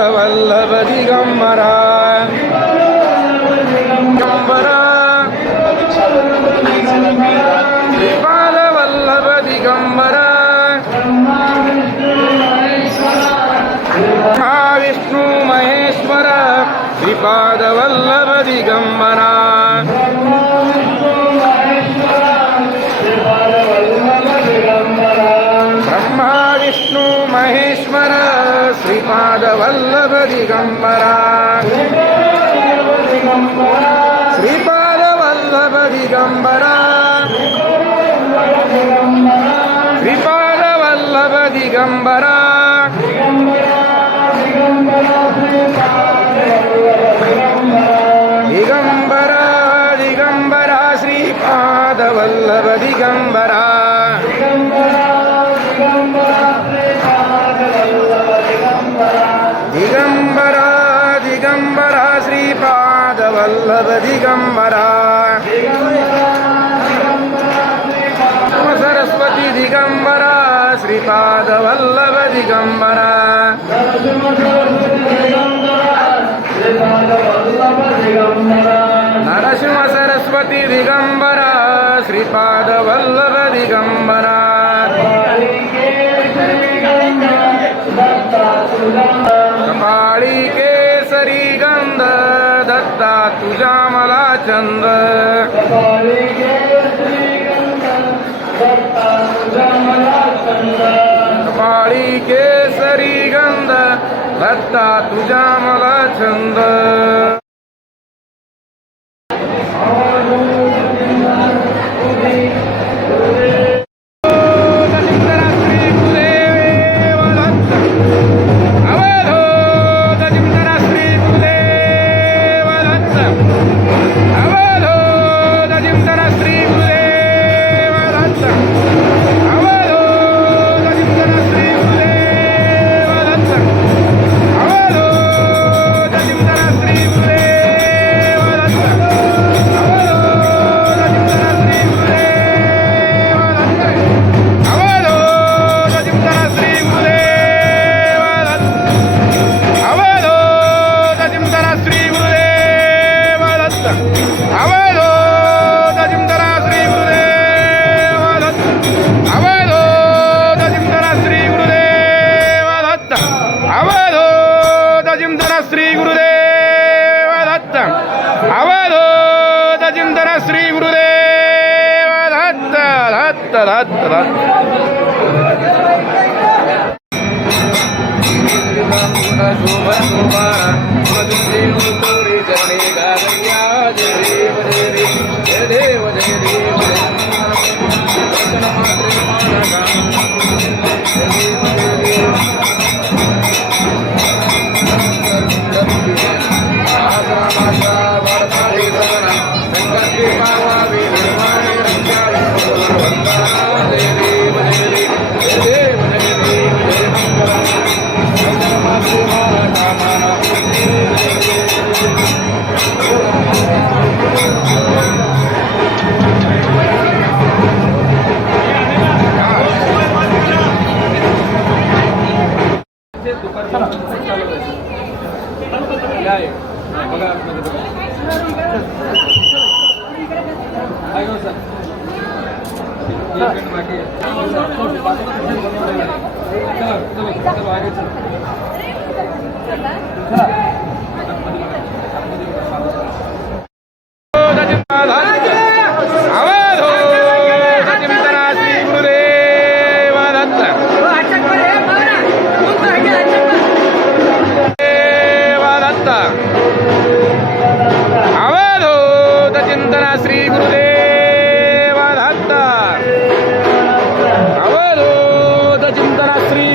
वल्लभ दिगंबरा दिगंबरा श्रीपाद वल्लभ दिगंबरा विष्णु महेश्वर श्रीपाद वल्लभ दिगंबरा ब्रह्मा विष्णु महेश्वर श्रीपाद वल्लभ दिगंबरा श्रीपाद वल्लभ दिगंबरा श्रीपाद वल्लभ दिगंबरा दिगंबरा दिगंबरा श्रीपाद वल्लभ दिगंबरा दिगंबरा दिगंबरा श्रीपाद वल्लभ दिगंबरा सरस्वती दिगंबरा श्रीपाद वल्लभ दिगंबरा नरसिंह सरस्वती दिगंबरा श्रीपाद वल्लभ दिगंबरा कपाळी केसरी गंध दत्ता तुझा मला चंद कपाळी केसरी गंध दत्ता तुझा मला छंद श्री गुरुदेव दत्त दत्त दत्त अवधूत चिंतन श्री गुरुदेव दत्त अवधूत चिंतन श्री